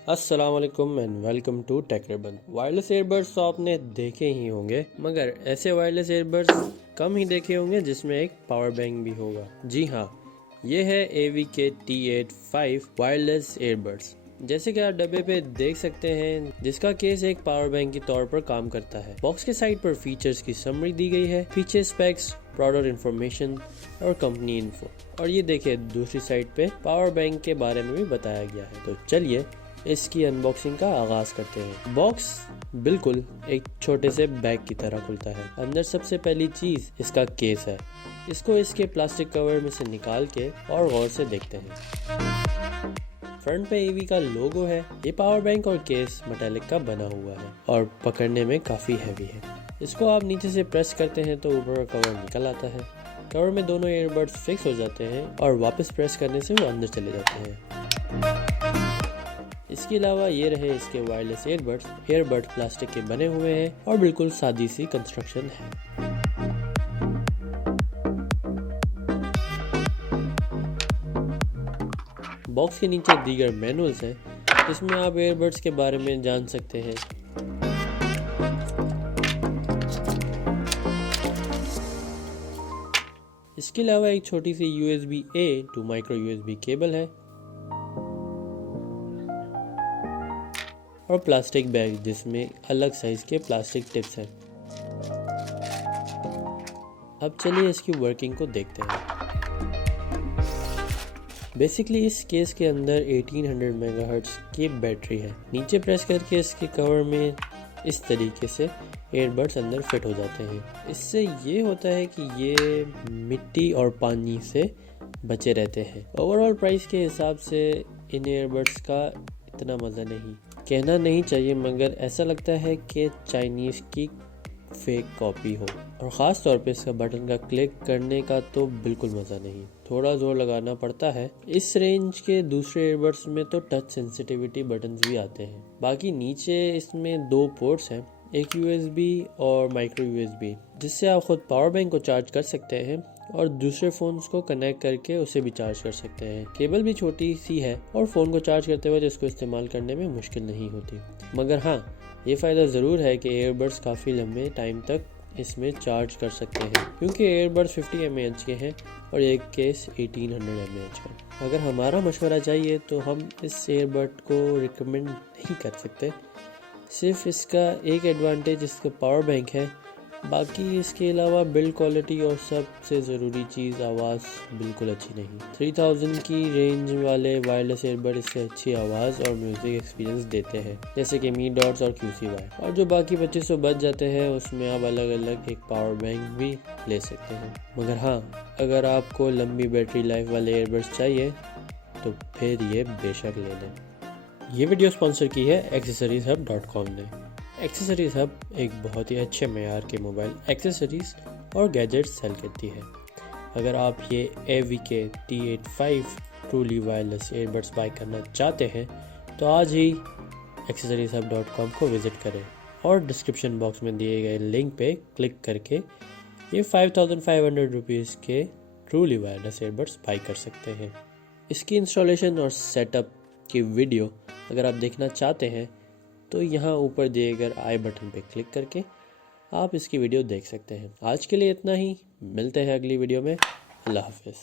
अस्सलाम वालेकुम and welcome to टेकरेबन। वायरलेस ईयरबड्स तो आपने देखे ही होंगे, मगर ऐसे वायरलेस ईयरबड्स कम ही देखे होंगे जिसमें एक पावर बैंक भी होगा। जी हाँ, ये है AVK T85 वायरलेस ईयरबड्स। जैसे कि आप डब्बे पे देख सकते हैं, जिसका केस एक पावर बैंक के तौर पर काम करता है। बॉक्स के साइड पर फीचर्स की समरी दी गई है, पीछे स्पेक्स, प्रोडक्ट इंफॉर्मेशन और कंपनी इन्फो। और ये देखिए दूसरी साइड पे पावर बैंक के बारे में भी बताया गया है। तो चलिए इसकी अनबॉक्सिंग का आगाज करते हैं। बॉक्स बिल्कुल एक छोटे से बैग की तरह खुलता है। अंदर सबसे पहली चीज इसका केस है। इसको इसके प्लास्टिक कवर में से निकाल के और गौर से देखते हैं। फ्रंट पे AV का लोगो है। ये पावर बैंक और केस मेटालिक का बना हुआ है और पकड़ने में काफी हैवी है। इसको आप नीचे से प्रेस करते हैं तो ऊपर का कवर निकल आता है। कवर में दोनों ईयरबड्स फिक्स हो जाते हैं और वापस प्रेस करने से वो अंदर चले जाते हैं। इसके अलावा ये रहे इसके वायरलेस ईयरबड्स प्लास्टिक के बने हुए हैं और बिल्कुल सादी सी कंस्ट्रक्शन है। बॉक्स के नीचे दीगर मैनुअल्स हैं जिसमें आप ईयरबड्स के बारे में जान सकते हैं। इसके अलावा एक छोटी सी USB-A to micro USB cable है और प्लास्टिक बैग जिसमें अलग साइज के प्लास्टिक टिप्स हैं। अब चलिए इसकी वर्किंग को देखते हैं। बेसिकली इस केस के अंदर 1800 मेगाहर्ट्ज की बैटरी है। नीचे प्रेस करके इसके कवर में इस तरीके से ईयरबड्स अंदर फिट हो जाते हैं। इससे ये होता है कि ये मिट्टी और पानी से बचे रहते हैं। ओवरऑल प्राइस के हिसाब से इन ईयरबड्स का इतना मज़ा नहीं, कहना नहीं चाहिए, मगर ऐसा लगता है कि चाइनीज़ की फेक कॉपी हो। और ख़ास तौर पे इसका बटन का क्लिक करने का तो बिल्कुल मज़ा नहीं, थोड़ा जोर लगाना पड़ता है। इस रेंज के दूसरे ईयरबड्स में तो टच सेंसिटिविटी बटन्स भी आते हैं। बाकी नीचे इसमें 2 पोर्ट्स हैं, एक USB और माइक्रो USB, जिससे आप खुद पावर बैंक को चार्ज कर सकते हैं और दूसरे फ़ोन्स को कनेक्ट करके उसे भी चार्ज कर सकते हैं। केबल भी छोटी सी है और फ़ोन को चार्ज करते वक्त इसको इस्तेमाल करने में मुश्किल नहीं होती। मगर हाँ, ये फ़ायदा ज़रूर है कि ईयरबड्स काफ़ी लंबे टाइम तक इसमें चार्ज कर सकते हैं, क्योंकि ईयरबड्स 50 mAh के हैं और एक केस 1800 mAh का। अगर हमारा मशवरा चाहिए तो हम इस ईयरबड को रिकमेंड नहीं कर सकते। सिर्फ इसका एक एडवांटेज इसका पावर बैंक है, बाकी इसके अलावा बिल्ड क्वालिटी और सबसे ज़रूरी चीज़ आवाज़ बिल्कुल अच्छी नहीं। 3000 की रेंज वाले वायरलेस ईयरबड इससे अच्छी आवाज़ और म्यूज़िक एक्सपीरियंस देते हैं, जैसे कि मी डॉट्स और QCY। और जो बाकी 2500 बच जाते हैं उसमें आप अलग अलग एक पावर बैंक भी ले सकते हैं। मगर हाँ, अगर आपको लंबी बैटरी लाइफ वाले ईयरबड्स चाहिए तो फिर ये बेशक ले लें। ये वीडियो स्पॉन्सर की है accessoryshub.com ने। एक्सेसरीज हब एक बहुत ही अच्छे मेयार के मोबाइल एक्सेसरीज और गैजेट्स सेल करती है। अगर आप ये AVK T85 truly wireless earbuds buy करना चाहते हैं तो आज ही accessoryshub.com को विज़िट करें और डिस्क्रिप्शन बॉक्स में दिए गए लिंक पे क्लिक करके ये 5500 रुपीज़ के ट्रूली वायरलेस ईयरबड्स बाय कर सकते हैं। इसकी इंस्टॉलेशन और सेटअप की वीडियो अगर आप देखना चाहते हैं तो यहाँ ऊपर दिए गए आई बटन पे क्लिक करके आप इसकी वीडियो देख सकते हैं। आज के लिए इतना ही, मिलते हैं अगली वीडियो में। अल्लाह हाफिज़।